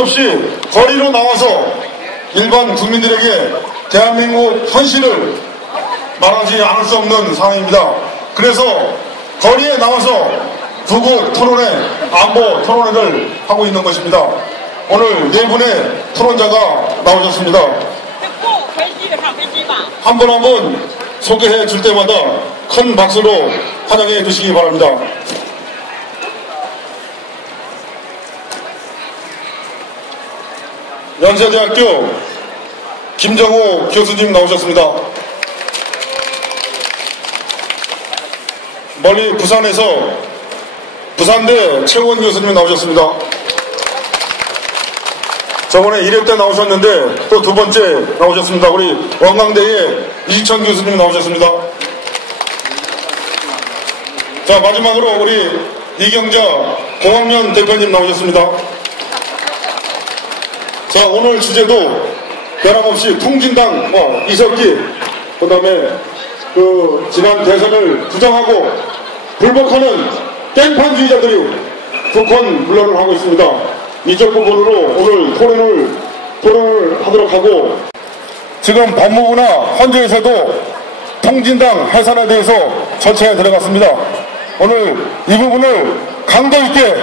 없이 거리로 나와서 일반 국민들에게 대한민국 현실을 말하지 않을 수 없는 상황입니다. 그래서 거리에 나와서 구국 토론회, 안보 토론회를 하고 있는 것입니다. 오늘 네 분의 토론자가 나오셨습니다. 한 분 한 분 소개해 줄 때마다 큰 박수로 환영해 주시기 바랍니다. 연세대학교 김정호 교수님 나오셨습니다. 멀리 부산에서 부산대 최원 교수님 나오셨습니다. 저번에 1회 때 나오셨는데 또 두 번째 나오셨습니다. 우리 원광대의 이지천 교수님 나오셨습니다. 자, 마지막으로 우리 이경자 공학년 대표님 나오셨습니다. 자, 오늘 주제도 변함없이 통진당 이석기, 그 다음에 지난 대선을 부정하고 불복하는 깽판주의자들이 국헌 물러를 하고 있습니다. 이쪽 부분으로 오늘 토론을 하도록 하고, 지금 법무부나 헌재에서도 통진당 해산에 대해서 절차에 들어갔습니다. 오늘 이 부분을 강도 있게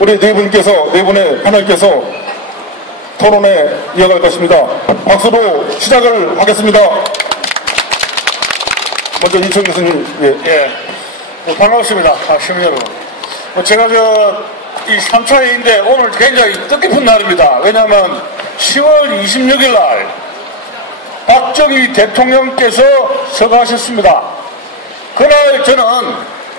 우리 네 분의 패널께서 토론에 이어갈 것입니다. 박수로 시작을 하겠습니다. 먼저 이천 교수님. 예. 반갑습니다. 시민 여러분. 제가 이 3차회인데 오늘 굉장히 뜻깊은 날입니다. 왜냐하면 10월 26일 날 박정희 대통령께서 서거하셨습니다. 그날 저는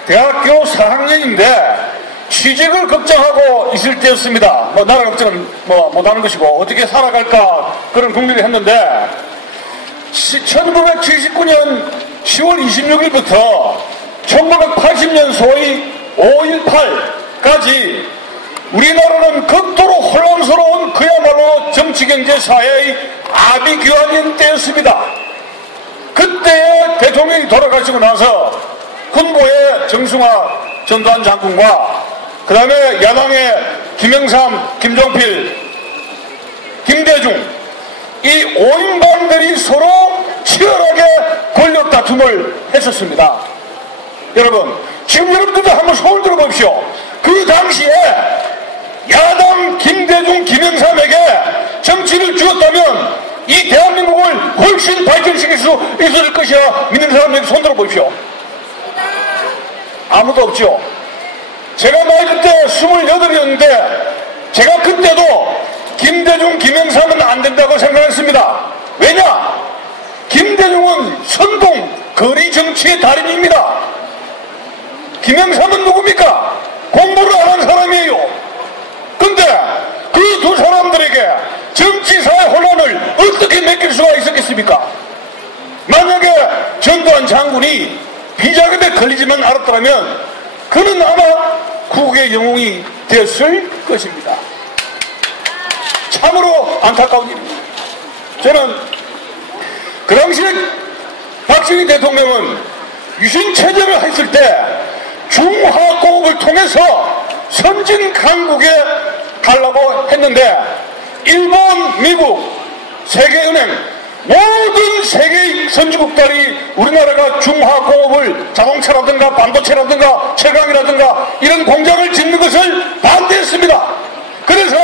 대학교 4학년인데 취직을 걱정하고 있을 때였습니다. 나라 걱정은 못하는 것이고 어떻게 살아갈까 그런 궁리를 했는데 1979년 10월 26일부터 1980년 소위 5.18까지 우리나라는 극도로 혼란스러운 그야말로 정치경제사회의 아비규환인 때였습니다. 그때 대통령이 돌아가시고 나서 군보의 정승화 전두환 장군과 그 다음에 야당의 김영삼, 김종필, 김대중 이 5인방들이 서로 치열하게 권력 다툼을 했었습니다. 여러분, 지금 여러분들도 한번 소울 들어보십시오. 그 당시에 야당 김대중, 김영삼에게 정치를 주었다면 이 대한민국을 훨씬 발전시킬 수 있을 것이야 믿는 사람에게 손 들어보십시오. 아무도 없죠. 제가 나이 그때 28이었는데 제가 그때도 김대중, 김영삼은 안 된다고 생각했습니다. 왜냐? 김대중은 선동, 거리 정치의 달인입니다. 김영삼은 누굽니까? 공부를 안 한 사람이에요. 근데 그 두 사람들에게 정치사회 혼란을 어떻게 맡길 수가 있었겠습니까? 만약에 전두환 장군이 비자금에 걸리지만 않았더라면 그는 아마 국의 영웅이 됐을 것입니다. 참으로 안타까운 일입니다. 저는 그 당시에 박정희 대통령은 유신체제를 했을 때 중화공업을 통해서 선진 강국에 가려고 했는데 일본, 미국, 세계은행 모든 세계의 선진국들이 우리나라가 중화공업을 자동차라든가 반도체라든가 철강이라든가 이런 공장을 짓는 것을 반대했습니다. 그래서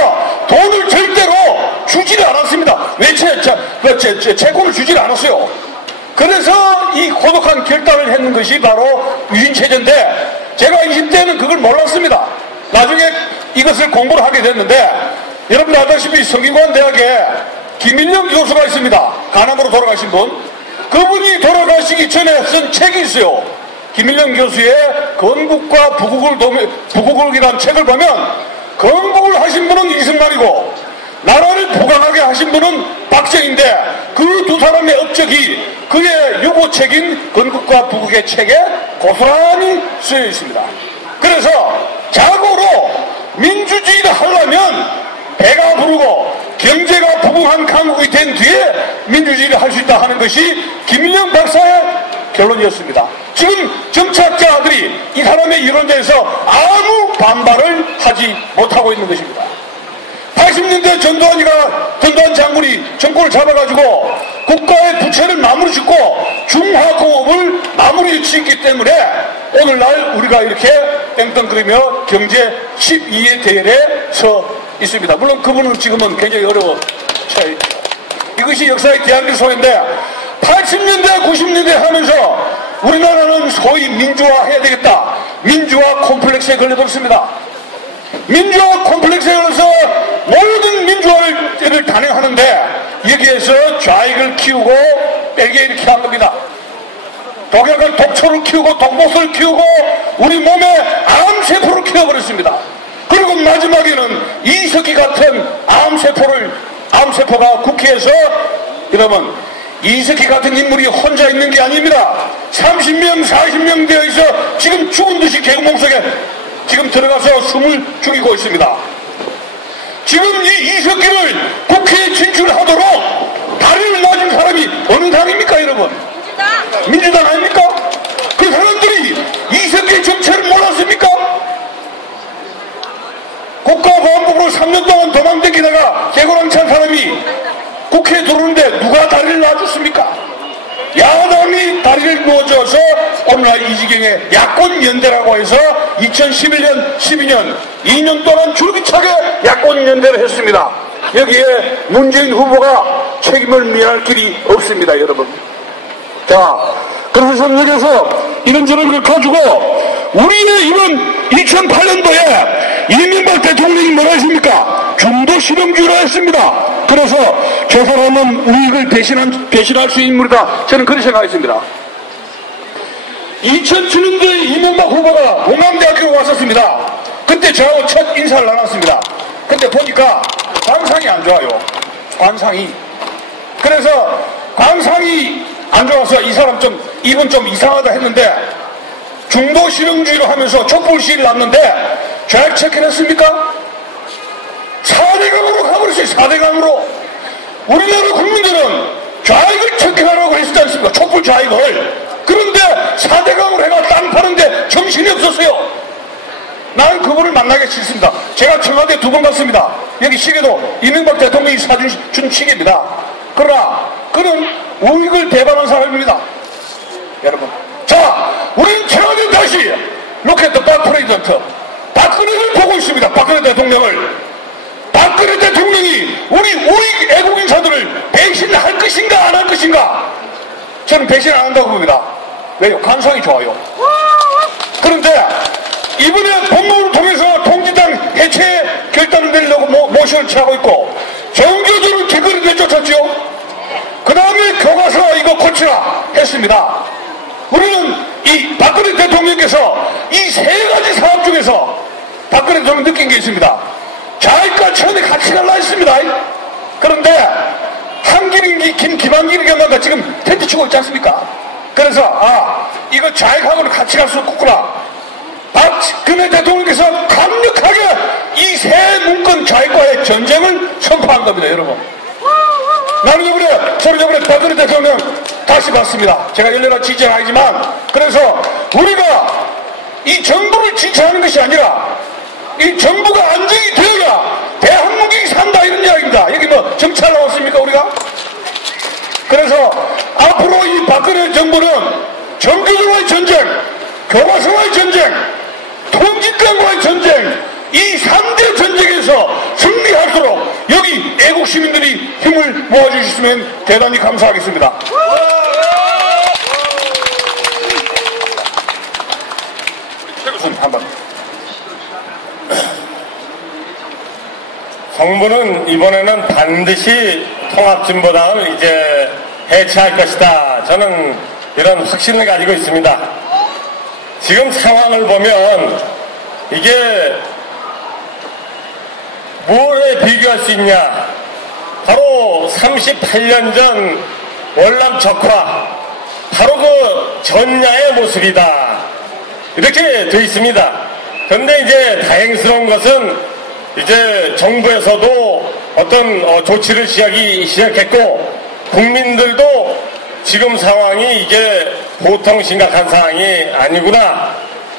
돈을 절대로 주지를 않았습니다. 왜 채권을 주지를 않았어요. 그래서 이 고독한 결단을 했는 것이 바로 유신체제인데 제가 20대는 그걸 몰랐습니다. 나중에 이것을 공부를 하게 됐는데 여러분들 알다시피 성균관대학에 김일영 교수가 있습니다. 간암으로 돌아가신 분. 그분이 돌아가시기 전에 쓴 책이 있어요. 김일영 교수의 건국과 부국을이라는 책을 보면 건국을 하신 분은 이승만이고 나라를 부강하게 하신 분은 박정희인데 그 두 사람의 업적이 그의 유고책인 건국과 부국의 책에 고스란히 쓰여 있습니다. 그래서 자고로 민주주의를 하려면 배가 부르고 경제가 부강한 강국이 된 뒤에 민주주의를 할 수 있다 하는 것이 김일영 박사의 결론이었습니다. 지금 정치학자들이 이 사람의 이론에 대해서 아무 반발을 하지 못하고 있는 것입니다. 80년대 전두환 장군이 정권을 잡아가지고 국가의 부채를 마무리 짓고 중화공업을 마무리 짓기 때문에 오늘날 우리가 이렇게 땡땡거리며 경제 12위 대열에 서 있습니다. 물론 그분은 지금은 굉장히 어려워. 이것이 역사의 대한민국 소인데 80년대 90년대 하면서 우리나라는 소위 민주화해야 되겠다. 민주화 콤플렉스에 걸려들었습니다. 민주화 콤플렉스에 걸려서 모든 민주화를 단행하는데 여기에서 좌익을 키우고 빼게 이렇게 한 겁니다. 독약을 독초를 키우고 독보스를 키우고 우리 몸에 암세포를 키워버렸습니다. 그리고 마지막에는 이석기 같은 암세포가 국회에서 여러분 이석기 같은 인물이 혼자 있는 게 아닙니다. 30명 40명 되어 있어 지금 죽은 듯이 개구멍 속에 지금 들어가서 숨을 죽이고 있습니다. 지금 이 이석기를 국회에 진출하도록 다리를 놔준 사람이 어느 당입니까 여러분? 민주당 아닙니까? 그 사람들이 이석기의 정체를 몰랐습니까? 국가보안법으로 3년 동안 도망다니다가 개고랑 찬 사람이 국회에 들어오는데 누가 다리를 놔줬습니까? 야당이 다리를 놓아줘서 오늘날 이 지경에 야권연대라고 해서 2011년, 12년 2년 동안 줄기차게 야권연대를 했습니다. 여기에 문재인 후보가 책임을 미할 길이 없습니다, 여러분. 자, 그래서 여기서 이런저런 걸 가지고 우리의 이번 2008년도에 이명박 대통령이 뭐라 했습니까? 중도 실험주의라 했습니다. 그래서 저 사람은 우익을 배신할 수 있는 인물이다. 저는 그렇게 생각했습니다. 2007년도에 이명박 후보가 공감대학교에 왔었습니다. 그때 저하고 첫 인사를 나눴습니다. 근데 보니까 관상이 안 좋아요. 관상이. 그래서 관상이 안 좋아서 이 사람 이분 좀 이상하다 했는데 중도 실험주의로 하면서 촛불 시위를 났는데 좌익 체크했습니까? 4대강으로 가버렸어요. 4대강으로. 우리나라 국민들은 좌익을 체크하라고 했지 않습니까? 촛불 좌익을. 그런데 4대강으로 해가 땅 파는데 정신이 없었어요. 나는 그분을 만나기 싫습니다. 제가 청와대 2번 갔습니다. 여기 시계도 이명박 대통령이 사준 시계입니다. 그러나 그는 우익을 대반한 사람입니다. 여러분. 자, 우리는 청와대 다시 로켓 박 프레지던트 박근혜를 보고 있습니다. 박근혜 대통령을. 박근혜 대통령이 우리 우익 애국인사들을 배신할 것인가 안 할 것인가? 저는 배신 안 한다고 봅니다. 왜요? 관상이 좋아요. 그런데 이번에 법무부를 통해서 통지당 해체 결단을 내리려고 모션을 취하고 있고 정교조를 길거리 내쫓았죠. 그 다음에 교과서 이거 고치라 했습니다. 우리는 이 박근혜 대통령께서 이 3가지 사업 중에서 박근혜 대통령 느낀 게 있습니다. 좌익과 천에 같이 갈라 했습니다. 그런데 한길인기 김한길인기가 지금 텐트 치고 있지 않습니까? 그래서 이거 좌익하고는 같이 갈 수 없구나. 박근혜 대통령께서 강력하게 이 세 문건 좌익과의 전쟁을 선포한 겁니다, 여러분. 나는 저번에 박근혜 대통령 다시 봤습니다. 제가 열렬한 지지는 아니지만, 그래서 우리가 이 정부를 지지하는 것이 아니라 이 정부가 안정이 되어야 대한민국이 산다 이런 이야기입니다. 여기 뭐 정치할 나왔습니까 우리가? 그래서 앞으로 이 박근혜 정부는 정교조와의 전쟁, 교과서와의 전쟁, 통진당과의 전쟁, 이 3대 전쟁에서 승리할수록 여기 애국 시민들이 힘을 모아주셨으면 대단히 감사하겠습니다. 최고선 한번. 정부는 이번에는 반드시 통합진보당을 이제 해체할 것이다. 저는 이런 확신을 가지고 있습니다. 지금 상황을 보면 이게 무엇에 비교할 수 있냐? 바로 38년 전 월남 적화, 바로 그 전야의 모습이다. 이렇게 되어 있습니다. 그런데 이제 다행스러운 것은 이제 정부에서도 어떤 조치를 시작했고 국민들도 지금 상황이 이게 보통 심각한 상황이 아니구나.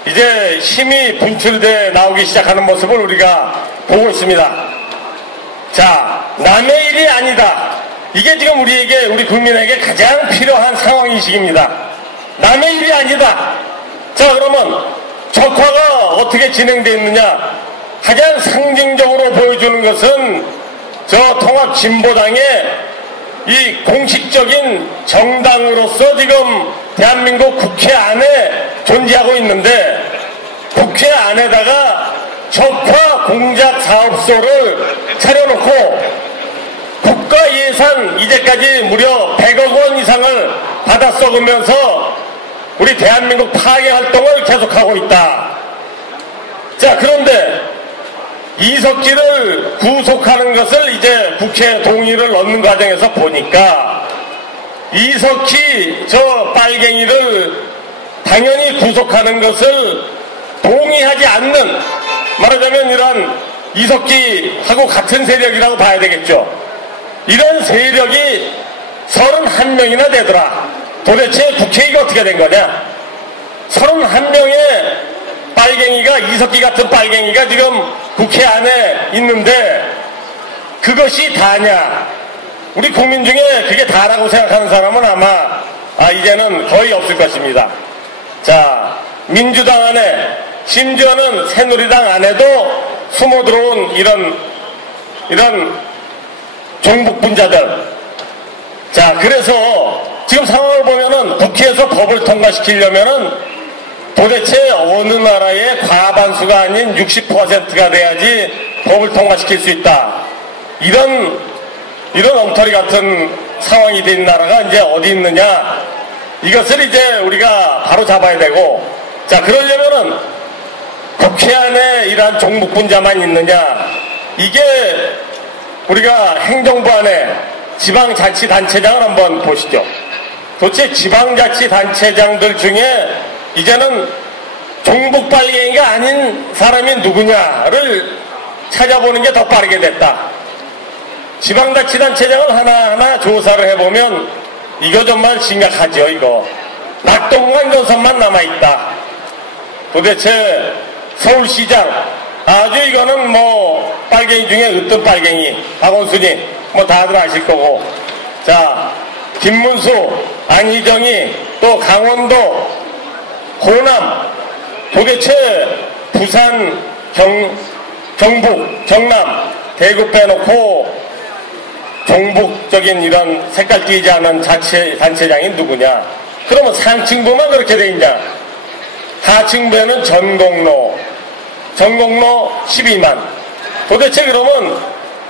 이제 힘이 분출돼 나오기 시작하는 모습을 우리가 보고 있습니다. 자, 남의 일이 아니다. 이게 지금 우리 국민에게 가장 필요한 상황인식입니다. 남의 일이 아니다. 자, 그러면 적화가 어떻게 진행되어 있느냐? 가장 상징적으로 보여주는 것은 저 통합진보당의 이 공식적인 정당으로서 지금 대한민국 국회 안에 존재하고 있는데, 국회 안에다가 적화 공작 사업소를 차려놓고 국가 예산 이제까지 무려 100억 원 이상을 받아 썩으면서 우리 대한민국 파괴 활동을 계속하고 있다. 자, 그런데 이석기를 구속하는 것을 이제 국회 동의를 얻는 과정에서 보니까 이석기 저 빨갱이를 당연히 구속하는 것을 동의하지 않는, 말하자면 이런 이석기하고 같은 세력이라고 봐야 되겠죠. 이런 세력이 31명이나 되더라. 도대체 국회의가 어떻게 된 거냐? 31명의 빨갱이가, 이석기 같은 빨갱이가 지금 국회 안에 있는데 그것이 다냐? 우리 국민 중에 그게 다라고 생각하는 사람은 아마 이제는 거의 없을 것입니다. 자, 민주당 안에, 심지어는 새누리당 안에도 숨어 들어온 이런 종북분자들. 자, 그래서 지금 상황을 보면은 국회에서 법을 통과시키려면은 도대체 어느 나라의 과반수가 아닌 60%가 돼야지 법을 통과시킬 수 있다. 이런 엉터리 같은 상황이 된 나라가 이제 어디 있느냐? 이것을 이제 우리가 바로 잡아야 되고, 자, 그러려면은 국회 안에 이러한 종북분자만 있느냐? 이게 우리가 행정부 안에 지방자치단체장을 한번 보시죠. 도대체 지방자치단체장들 중에 이제는 종북빨갱이가 아닌 사람이 누구냐를 찾아보는 게 더 빠르게 됐다. 지방자치단체장을 하나하나 조사를 해보면 이거 정말 심각하죠. 이거 낙동강전선만 남아있다. 도대체 서울시장, 아주 이거는 뭐 빨갱이 중에 으뜸 빨갱이, 박원순이 뭐 다들 아실 거고, 자, 김문수, 안희정이, 또 강원도, 호남, 도대체 부산, 경북, 경남, 대구 빼놓고 종북적인 이런 색깔 띄지 않은 단체장이 누구냐? 그러면 상층부만 그렇게 돼 있냐? 하층부에는 전공로 12만. 도대체 그러면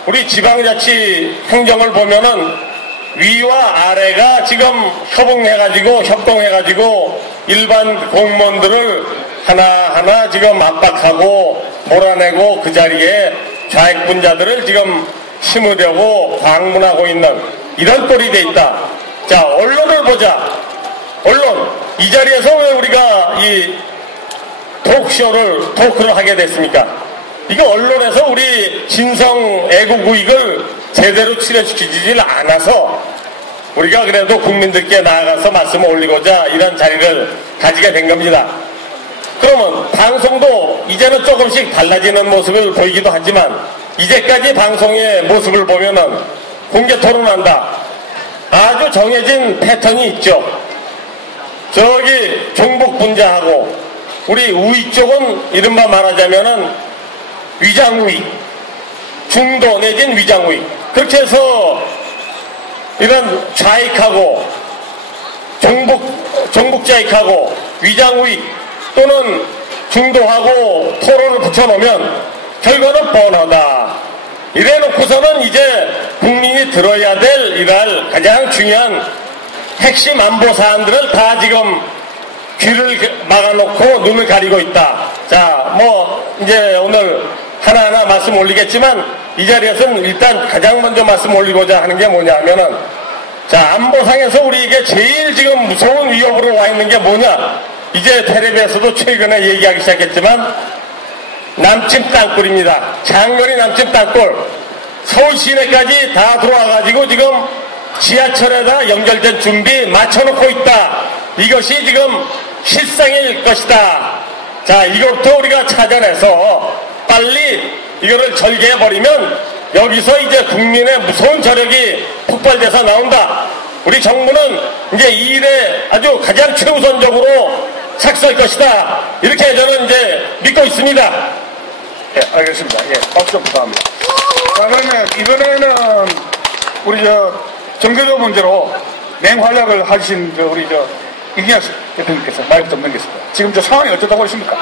우리 지방자치 행정을 보면은 위와 아래가 지금 협동해가지고 일반 공무원들을 하나하나 지금 압박하고 몰아내고 그 자리에 좌익분자들을 지금 심으려고 방문하고 있는 이런 꼴이 돼 있다. 자, 언론을 보자. 언론, 이 자리에서 왜 우리가 이 토크를 하게 됐습니까? 이거 언론에서 우리 진성 애국 우익을 제대로 치료시키지를 않아서 우리가 그래도 국민들께 나아가서 말씀을 올리고자 이런 자리를 가지게 된 겁니다. 그러면 방송도 이제는 조금씩 달라지는 모습을 보이기도 하지만 이제까지 방송의 모습을 보면은 공개 토론한다. 아주 정해진 패턴이 있죠. 저기 종북분자하고 우리 우익 쪽은 이른바 말하자면은 위장우익, 중도 내진 위장우익, 그렇게 해서 이런 좌익하고 종북좌익하고 위장우익 또는 중도하고 토론을 붙여놓으면 결과는 뻔하다. 이래놓고서는 이제 국민이 들어야 될 이날 가장 중요한 핵심 안보 사안들을 다 지금 귀를 막아놓고 눈을 가리고 있다. 자, 뭐 이제 오늘 하나하나 말씀 올리겠지만 이 자리에서는 일단 가장 먼저 말씀 올리고자 하는 게 뭐냐 하면은, 자, 안보상에서 우리에게 제일 지금 무서운 위협으로 와 있는 게 뭐냐? 이제 텔레비에서도 최근에 얘기하기 시작했지만 남침 땅굴입니다. 장거리 남침 땅굴. 서울 시내까지 다 들어와가지고 지금 지하철에다 연결된 준비 맞춰놓고 있다. 이것이 지금 실상일 것이다. 자, 이것부터 우리가 찾아내서 빨리 이거를 절개해버리면 여기서 이제 국민의 무서운 저력이 폭발돼서 나온다. 우리 정부는 이제 이 일에 아주 가장 최우선적으로 착수할 것이다. 이렇게 저는 이제 믿고 있습니다. 예, 알겠습니다. 예, 박수 부탁합니다. 자, 그러면 이번에는 우리 정교조 문제로 맹활약을 하신 우리 이기현 대표님께서 마이크 좀 넘겠습니다. 지금 상황이 어쩌다고 보십니까?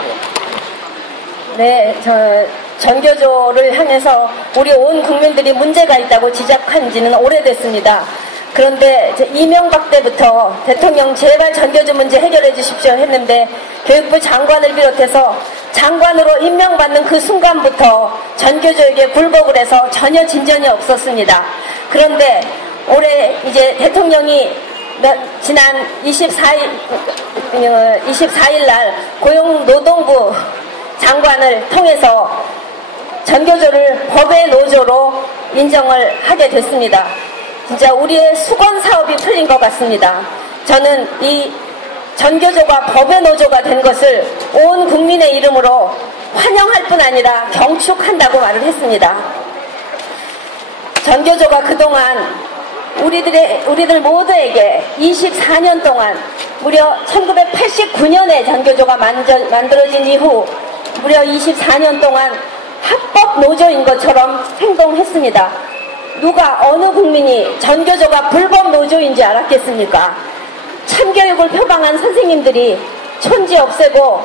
네, 전교조를 향해서 우리 온 국민들이 문제가 있다고 지적한 지는 오래됐습니다. 그런데 이명박 때부터 대통령 제발 전교조 문제 해결해 주십시오 했는데 교육부 장관을 비롯해서 장관으로 임명받는 그 순간부터 전교조에게 굴복을 해서 전혀 진전이 없었습니다. 그런데 올해 이제 대통령이 지난 24일 날 고용노동부 장관을 통해서 전교조를 법의 노조로 인정을 하게 됐습니다. 진짜 우리의 수건 사업이 풀린 것 같습니다. 저는 이 전교조가 법의 노조가 된 것을 온 국민의 이름으로 환영할 뿐 아니라 경축한다고 말을 했습니다. 전교조가 그동안 우리들 모두에게 24년 동안 무려 1989년에 전교조가 만들어진 이후 무려 24년 동안 합법 노조인 것처럼 행동했습니다. 누가 어느 국민이 전교조가 불법 노조인지 알았겠습니까? 참교육을 표방한 선생님들이 촌지 없애고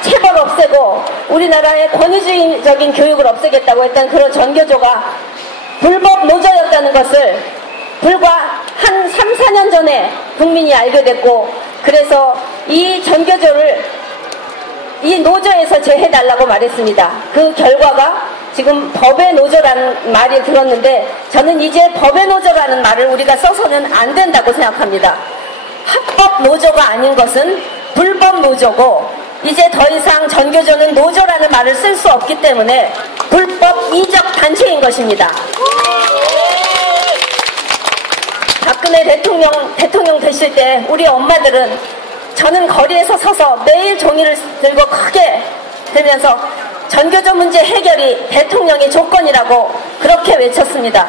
체벌 없애고 우리나라의 권위주의적인 교육을 없애겠다고 했던 그런 전교조가 불법 노조였다는 것을 불과 한 3, 4년 전에 국민이 알게 됐고, 그래서 이 전교조를 이 노조에서 제해달라고 말했습니다. 그 결과가 지금 법의 노조라는 말이 들었는데, 저는 이제 법의 노조라는 말을 우리가 써서는 안 된다고 생각합니다. 합법 노조가 아닌 것은 불법 노조고, 이제 더 이상 전교조는 노조라는 말을 쓸 수 없기 때문에 불법 이적 단체인 것입니다. 박근혜 대통령 되실 때 우리 엄마들은, 저는 거리에서 서서 매일 종이를 들고 크게 들면서 전교조 문제 해결이 대통령의 조건이라고 그렇게 외쳤습니다.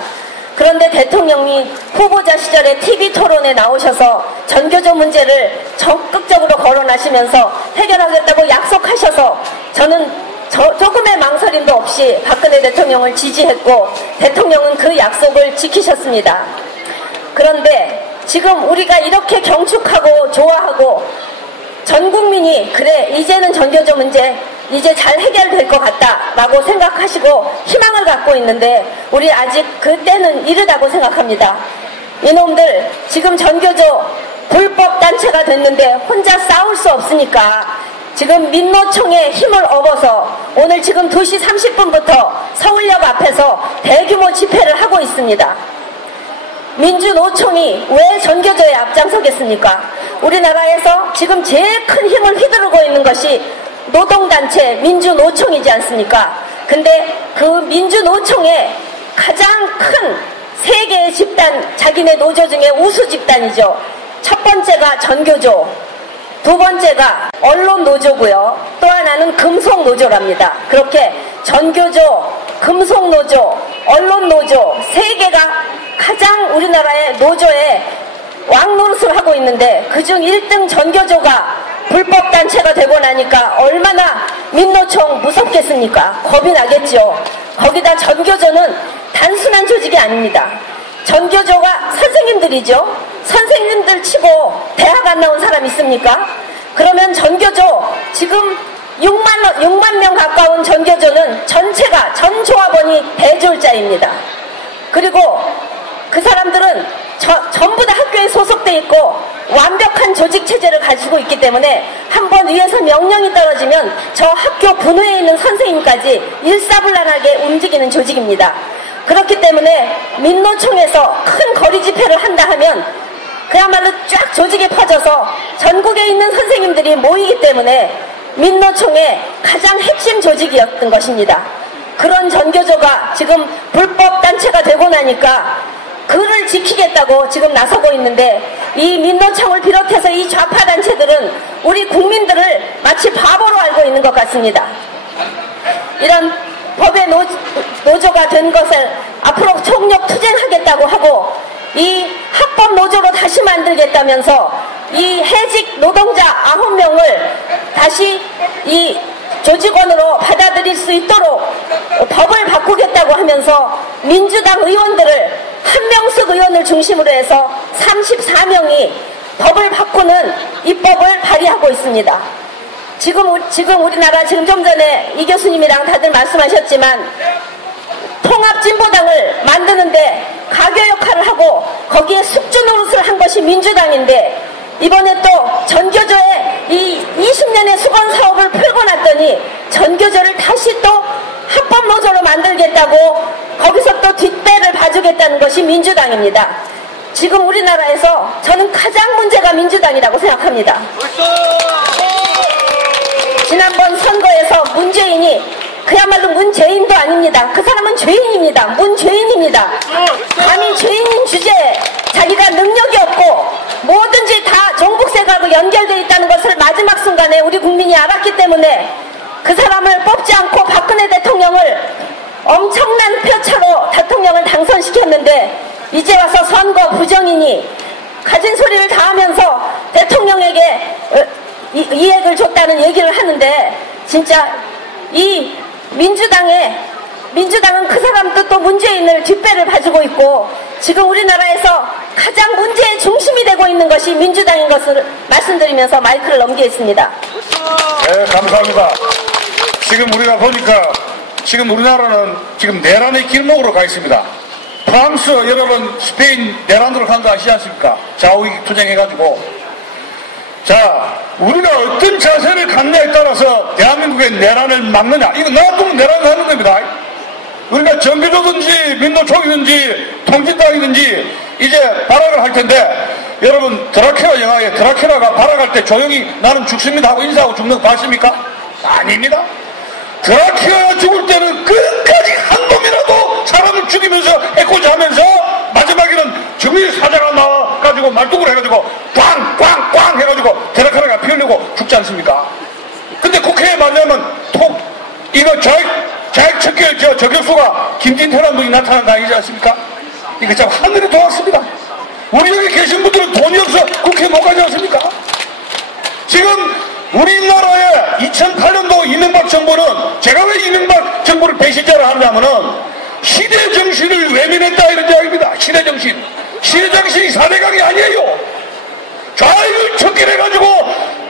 그런데 대통령이 후보자 시절에 TV 토론에 나오셔서 전교조 문제를 적극적으로 거론하시면서 해결하겠다고 약속하셔서 저는 조금의 망설임도 없이 박근혜 대통령을 지지했고, 대통령은 그 약속을 지키셨습니다. 그런데 지금 우리가 이렇게 경축하고 좋아하고 전 국민이 그래 이제는 전교조 문제 이제 잘 해결될 것 같다라고 생각하시고 희망을 갖고 있는데, 우리 아직 그때는 이르다고 생각합니다. 이놈들 지금 전교조 불법 단체가 됐는데 혼자 싸울 수 없으니까 지금 민노총의 힘을 얻어서 오늘 지금 2시 30분부터 서울역 앞에서 대규모 집회를 하고 있습니다. 민주노총이 왜 전교조에 앞장서겠습니까? 우리나라에서 지금 제일 큰 힘을 휘두르고 있는 것이 노동단체 민주노총이지 않습니까? 근데 그 민주노총의 가장 큰 3개의 집단, 자기네 노조 중에 우수 집단이죠. 첫 번째가 전교조, 두 번째가 언론노조고요. 또 하나는 금속노조랍니다. 그렇게 전교조, 금속노조, 언론노조 3개가 가장 우리나라의 노조에 왕노릇을 하고 있는데, 그중 1등 전교조가 불법단체가 되고 나니까 얼마나 민노총 무섭겠습니까? 겁이 나겠죠. 거기다 전교조는 단순한 조직이 아닙니다. 전교조가 선생님들이죠. 선생님들 치고 대학 안 나온 사람 있습니까? 그러면 전교조 지금 6만 명 가까운 전교조는 전체가 전 조합원이 대졸자입니다. 그리고 그 사람들은 전부 다 학교에 소속돼 있고 완벽한 조직 체제를 가지고 있기 때문에 한번 위에서 명령이 떨어지면 저 학교 분회에 있는 선생님까지 일사불란하게 움직이는 조직입니다. 그렇기 때문에 민노총에서 큰 거리 집회를 한다 하면 그야말로 쫙 조직이 퍼져서 전국에 있는 선생님들이 모이기 때문에 민노총의 가장 핵심 조직이었던 것입니다. 그런 전교조가 지금 불법 단체가 되고 나니까 그를 지키겠다고 지금 나서고 있는데, 이 민노총을 비롯해서 이 좌파 단체들은 우리 국민들을 마치 바보로 알고 있는 것 같습니다. 이런 법의 노조가 된 것을 앞으로 총력 투쟁하겠다고 하고 이 합법 노조로 다시 만들겠다면서 이 해직 노동자 9명을 다시 이 조직원으로 받아들일 수 있도록 법을 바꾸겠다고 하면서 민주당 의원들을 한명숙 의원을 중심으로 해서 34명이 법을 바꾸는 입법을 발의하고 있습니다. 지금 우리나라 지금 좀 전에 이 교수님이랑 다들 말씀하셨지만 통합진보당을 만드는데 가교 역할을 하고 거기에 숙주 노릇을 한 것이 민주당인데 이번에 또 전교조에 이 20년의 수건 사업을 풀고 났더니 전교조를 다시 또 합법 노조로 만들겠다고 거기서 또 뒷배를 봐주겠다는 것이 민주당입니다. 지금 우리나라에서 저는 가장 문제가 민주당이라고 생각합니다. 지난번 선거에서 문재인이 그야말로 문재인도 아닙니다. 그 사람은 죄인입니다. 문죄인입니다. 감히 죄인인 주제에 자기가 능력이 없고 뭐든지 다 종북색하고 연결되어 있다는 것을 마지막 순간에 우리 국민이 알았기 때문에 그 사람을 뽑지 않고 박근혜 대통령을 엄청난 표차로 대통령을 당선시켰는데 이제 와서 선거 부정인이 가진 소리를 다 하면서 대통령에게 이익을 줬다는 얘기를 하는데 진짜 이 민주당은 그 사람도 또 문재인을 뒷배를 봐주고 있고 지금 우리나라에서 가장 문제의 중심이 되고 있는 것이 민주당인 것을 말씀드리면서 마이크를 넘기겠습니다. 네, 감사합니다. 지금 우리가 보니까 지금 우리나라는 지금 내란의 길목으로 가 있습니다. 프랑스, 여러분 스페인 내란으로 간 거 아시지 않습니까? 좌우익 투쟁해가지고. 자, 우리가 어떤 자세를 갖냐에 따라서 대한민국의 내란을 막느냐. 이거 놔두면 내란을 하는 겁니다. 우리가 정교조든지 민노총이든지 통진당이든지 이제 발악을 할 텐데 여러분 드라큘라 영화에 드라큘라가 발악할 때 조용히 나는 죽습니다 하고 인사하고 죽는 거 봤습니까? 아닙니다. 드라큘라가 죽을 때는 끝까지 한 놈이라도 사람을 죽이면서 해코지 하면서 마지막에는 정의사자가 나와가지고 말뚝을 해가지고 꽝꽝꽝 해가지고 드라큘라가 피우려고 죽지 않습니까? 근데 국회에 만나면 이거 자익 척결 저격수가 김진태라는 분이 나타난 거 아니지 않습니까? 이거 참 하늘이 도왔습니다. 우리 여기 계신 분들은 돈이 없어 국회 못 가지 않습니까? 지금 우리나라의 2008년도 이명박 정부는 제가 왜 이명박 정부를 배신자를 하냐면은 시대 정신을 외면했다 이런 이야기입니다. 시대 정신. 시대 정신이 4대강이 아니에요. 좌익을 척결해가지고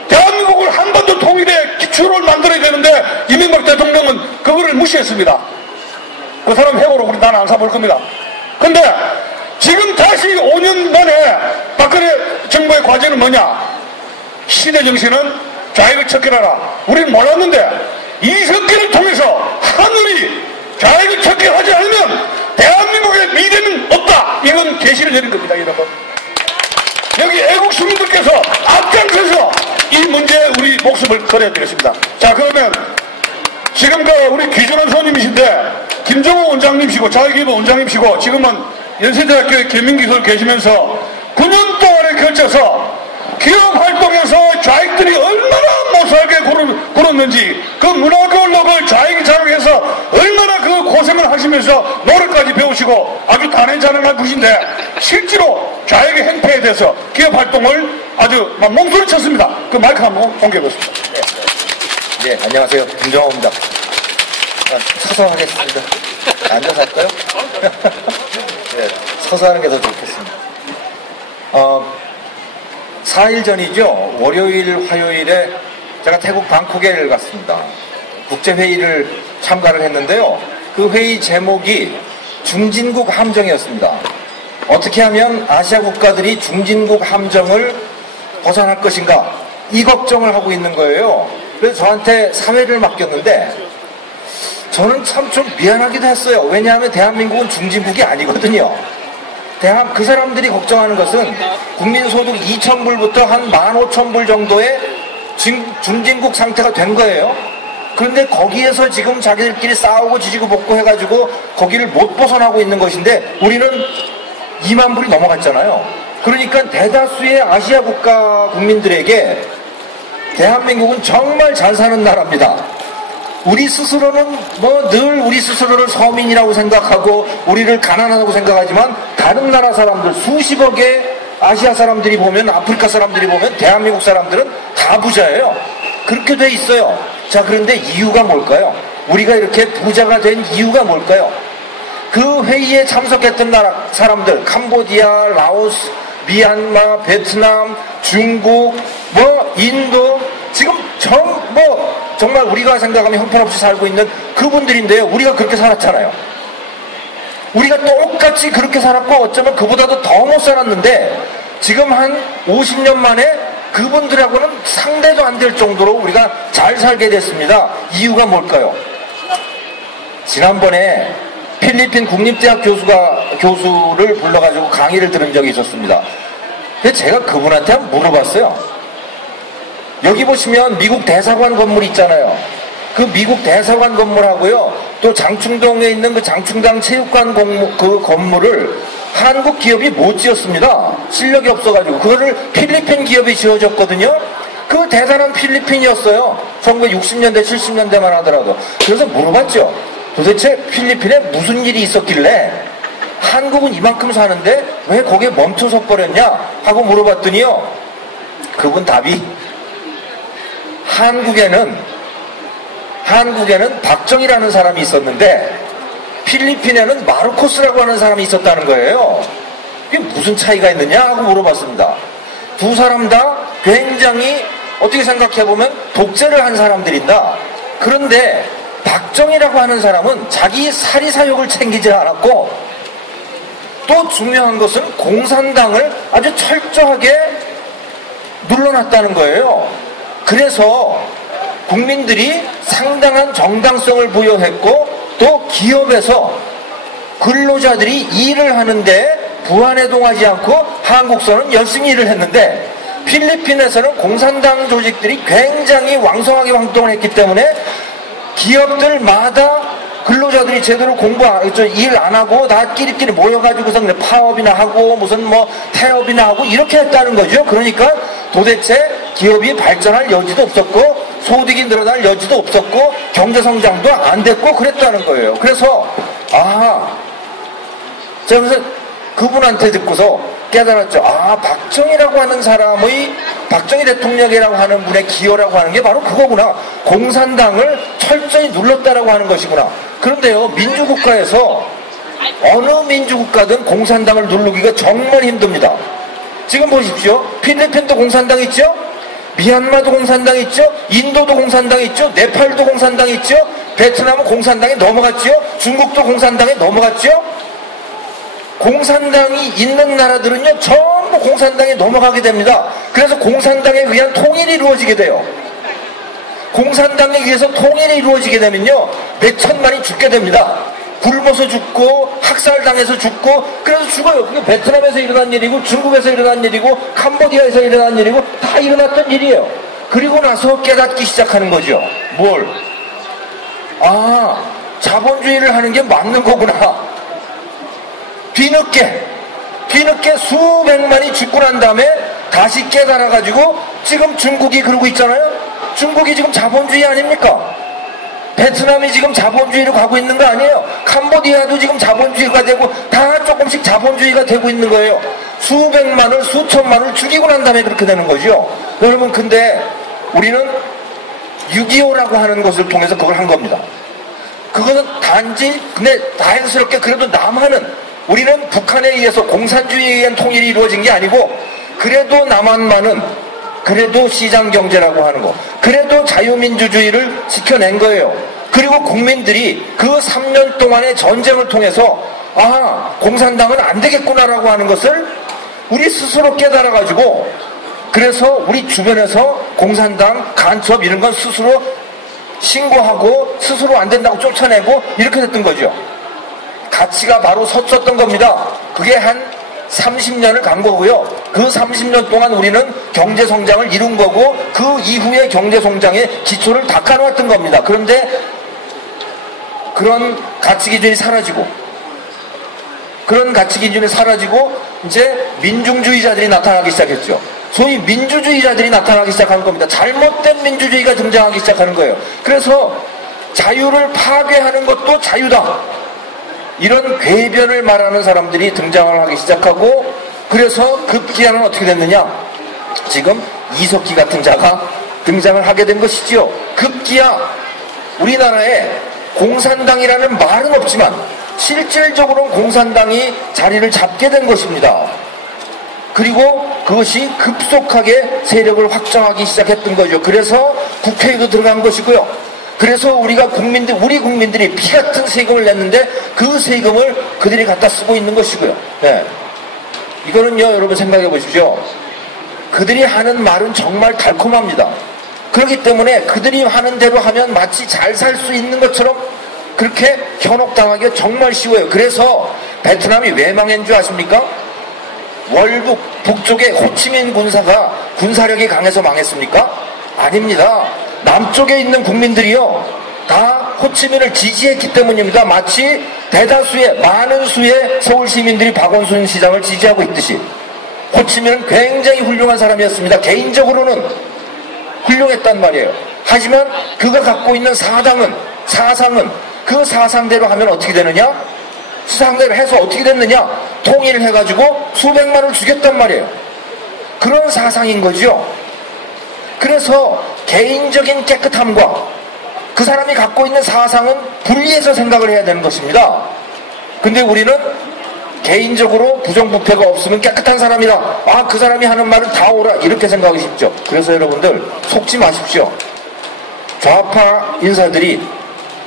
대한민국을 한반도 통일의 기초를 만들어야 되는데 이명박 대통령은 그거를 무시했습니다. 그 사람 해고로 우리 나는 안 사볼 겁니다. 근데 지금 다시 5년 만에 박근혜 정부의 과제는 뭐냐? 시대 정신은 좌익을 척결하라. 우리는 몰랐는데 이석기를 통해서 하늘이 좌익을 척결하지 않으면 대한민국의 미래는 없다. 이건 계시를 내린 겁니다, 여러분. 여기 애국 시민들께서 앞장서서 이 문제에 우리 목숨을 걸어야 되겠습니다. 자, 그러면 지금 우리 귀준환 소님이신데 김정호 원장님이시고 좌익위원 원장님이시고 지금은 연세대학교에 계민기술 계시면서 9년 동안에 걸쳐서 기업 활동에서 좌익들이 얼마나 못살게 굴었는지 그 문화교육을 좌익이 장악해서 얼마나 그 고생을 하시면서 노력까지 배우시고 아주 단연자능한 분인데 실제로 좌익의 행태에 대해서 기업 활동을 아주 막 몸소리 쳤습니다. 그 마이크 한번 옮겨보겠습니다. 네, 안녕하세요. 김정호입니다. 서서 하겠습니다. 앉아서 할까요? 네, 서서 하는 게 더 좋겠습니다. 4일 전이죠. 월요일, 화요일에 제가 태국 방콕에 갔습니다. 국제회의를 참가를 했는데요. 그 회의 제목이 중진국 함정이었습니다. 어떻게 하면 아시아 국가들이 중진국 함정을 벗어날 것인가 이 걱정을 하고 있는 거예요. 그래서 저한테 사회를 맡겼는데 저는 참 좀 미안하기도 했어요. 왜냐하면 대한민국은 중진국이 아니거든요. 그 사람들이 걱정하는 것은 국민소득 2,000불부터 한 15,000불 정도의 중진국 상태가 된 거예요. 그런데 거기에서 지금 자기들끼리 싸우고 지지고 볶고 해가지고 거기를 못 벗어나고 있는 것인데 우리는 2만 불이 넘어갔잖아요. 그러니까 대다수의 아시아 국가 국민들에게 대한민국은 정말 잘 사는 나라입니다. 우리 스스로는 뭐 늘 우리 스스로를 서민이라고 생각하고 우리를 가난하다고 생각하지만 다른 나라 사람들 수십억의 아시아 사람들이 보면 아프리카 사람들이 보면 대한민국 사람들은 다 부자예요. 그렇게 돼 있어요. 자, 그런데 이유가 뭘까요? 우리가 이렇게 부자가 된 이유가 뭘까요? 그 회의에 참석했던 나라 사람들 캄보디아, 라오스, 미얀마, 베트남, 중국, 뭐 인도 지금 정말 우리가 생각하면 형편없이 살고 있는 그분들인데요. 우리가 그렇게 살았잖아요. 우리가 똑같이 그렇게 살았고 어쩌면 그보다도 더 못 살았는데 지금 한 50년 만에 그분들하고는 상대도 안 될 정도로 우리가 잘 살게 됐습니다. 이유가 뭘까요? 지난번에 필리핀 국립대학 교수를 불러가지고 강의를 들은 적이 있었습니다. 근데 제가 그분한테 한번 물어봤어요. 여기 보시면 미국 대사관 건물 있잖아요. 그 미국 대사관 건물하고요, 또 장충동에 있는 그 장충당 체육관 그 건물을 한국 기업이 못 지었습니다. 실력이 없어가지고. 그거를 필리핀 기업이 지어줬거든요. 그 대단한 필리핀이었어요. 1960년대, 70년대만 하더라도. 그래서 물어봤죠. 도대체 필리핀에 무슨 일이 있었길래 한국은 이만큼 사는데 왜 거기에 멈춰서 버렸냐 하고 물어봤더니요. 그분 답이 한국에는 박정희라는 사람이 있었는데 필리핀에는 마르코스라고 하는 사람이 있었다는 거예요. 이게 무슨 차이가 있느냐 하고 물어봤습니다. 두 사람 다 굉장히 어떻게 생각해보면 독재를 한 사람들인다. 그런데 박정희라고 하는 사람은 자기 사리사욕을 챙기지 않았고 또 중요한 것은 공산당을 아주 철저하게 눌러놨다는 거예요. 그래서 국민들이 상당한 정당성을 부여했고 또 기업에서 근로자들이 일을 하는데 부안해동하지 않고 한국서는 열심히 일을 했는데 필리핀에서는 공산당 조직들이 굉장히 왕성하게 활동을 했기 때문에 기업들마다 근로자들이 제대로 일 안 하고 다 끼리끼리 모여가지고서 파업이나 하고 무슨 뭐 태업이나 하고 이렇게 했다는 거죠. 그러니까 도대체 기업이 발전할 여지도 없었고 소득이 늘어날 여지도 없었고 경제성장도 안 됐고 그랬다는 거예요. 그래서 제가 그래서 그분한테 듣고서 깨달았죠. 박정희라고 하는 사람의 박정희 대통령이라고 하는 분의 기여라고 하는 게 바로 그거구나. 공산당을 철저히 눌렀다라고 하는 것이구나. 그런데요, 민주국가에서 어느 민주국가든 공산당을 누르기가 정말 힘듭니다. 지금 보십시오. 필리핀도 공산당 있죠? 미얀마도 공산당 있죠? 인도도 공산당 있죠? 네팔도 공산당 있죠? 베트남은 공산당에 넘어갔죠? 중국도 공산당에 넘어갔죠? 공산당이 있는 나라들은요 전부 공산당에 넘어가게 됩니다. 그래서 공산당에 의한 통일이 이루어지게 돼요. 공산당에 의해서 통일이 이루어지게 되면요 몇 천만이 죽게 됩니다. 굶어서 죽고 학살당해서 죽고 그래서 죽어요. 그게 베트남에서 일어난 일이고 중국에서 일어난 일이고 캄보디아에서 일어난 일이고 다 일어났던 일이에요. 그리고 나서 깨닫기 시작하는 거죠. 뭘? 자본주의를 하는 게 맞는 거구나. 뒤늦게 수백만이 죽고 난 다음에 다시 깨달아가지고 지금 중국이 그러고 있잖아요. 중국이 지금 자본주의 아닙니까? 베트남이 지금 자본주의로 가고 있는 거 아니에요? 캄보디아도 지금 자본주의가 되고 다 조금씩 자본주의가 되고 있는 거예요. 수백만을 수천만을 죽이고 난 다음에 그렇게 되는 거죠. 여러분, 근데 우리는 6.25라고 하는 것을 통해서 그걸 한 겁니다. 그거는 단지 근데 다행스럽게 그래도 남한은 우리는 북한에 의해서 공산주의에 의한 통일이 이루어진 게 아니고 그래도 남한만은 그래도 시장경제라고 하는 거 그래도 자유민주주의를 지켜낸 거예요. 그리고 국민들이 그 3년 동안의 전쟁을 통해서 공산당은 안 되겠구나라고 하는 것을 우리 스스로 깨달아가지고 그래서 우리 주변에서 공산당 간첩 이런 건 스스로 신고하고 스스로 안 된다고 쫓아내고 이렇게 됐던 거죠. 가치가 바로 섰었던 겁니다. 그게 한 30년을 간 거고요. 그 30년 동안 우리는 경제성장을 이룬 거고 그 이후에 경제성장의 기초를 닦아놓았던 겁니다. 그런데 그런 가치기준이 사라지고 이제 민중주의자들이 나타나기 시작했죠. 소위 민주주의자들이 나타나기 시작하는 겁니다. 잘못된 민주주의가 등장하기 시작하는 거예요. 그래서 자유를 파괴하는 것도 자유다. 이런 궤변을 말하는 사람들이 등장을 하기 시작하고, 그래서 급기야는 어떻게 됐느냐? 지금 이석기 같은 자가 등장을 하게 된 것이지요. 급기야 우리나라에 공산당이라는 말은 없지만 실질적으로는 공산당이 자리를 잡게 된 것입니다. 그리고 그것이 급속하게 세력을 확장하기 시작했던 거죠. 그래서 국회에도 들어간 것이고요. 그래서 우리 국민들이 피 같은 세금을 냈는데 그 세금을 그들이 갖다 쓰고 있는 것이고요. 네. 이거는요, 여러분 생각해 보십시오. 그들이 하는 말은 정말 달콤합니다. 그렇기 때문에 그들이 하는 대로 하면 마치 잘 살 수 있는 것처럼 그렇게 현혹당하기가 정말 쉬워요. 그래서 베트남이 왜 망한 줄 아십니까? 월북 북쪽의 호치민 군사가 군사력이 강해서 망했습니까? 아닙니다. 남쪽에 있는 국민들이요, 다 호치민을 지지했기 때문입니다. 마치 대다수의 많은 수의 서울 시민들이 박원순 시장을 지지하고 있듯이. 호치민은 굉장히 훌륭한 사람이었습니다. 개인적으로는 훌륭했단 말이에요. 하지만 그가 갖고 있는 사상은 그 사상대로 하면 어떻게 되느냐? 사상대로 해서 어떻게 됐느냐? 통일을 해가지고 수백만을 죽였단 말이에요. 그런 사상인 거죠. 그래서 개인적인 깨끗함과 그 사람이 갖고 있는 사상은 분리해서 생각을 해야 되는 것입니다. 근데 우리는 개인적으로 부정부패가 없으면 깨끗한 사람이다. 아, 그 사람이 하는 말은 다 옳아. 이렇게 생각하기 쉽죠. 그래서 여러분들 속지 마십시오. 좌파 인사들이,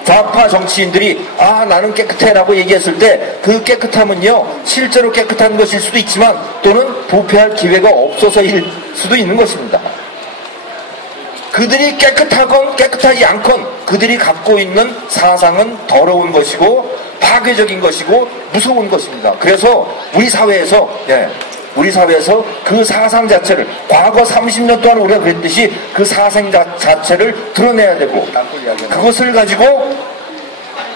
좌파 정치인들이 아, 나는 깨끗해 라고 얘기했을 때 그 깨끗함은요, 실제로 깨끗한 것일 수도 있지만 또는 부패할 기회가 없어서일 수도 있는 것입니다. 그들이 깨끗하건 깨끗하지 않건 그들이 갖고 있는 사상은 더러운 것이고 파괴적인 것이고 무서운 것입니다. 그래서 우리 사회에서 그 사상 자체를, 과거 30년 동안 우리가 그랬듯이 그 사상 자체를 드러내야 되고, 그것을 가지고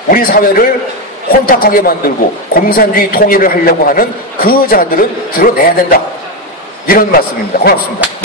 우리 사회를 혼탁하게 만들고 공산주의 통일을 하려고 하는 그 자들은 드러내야 된다. 이런 말씀입니다. 고맙습니다.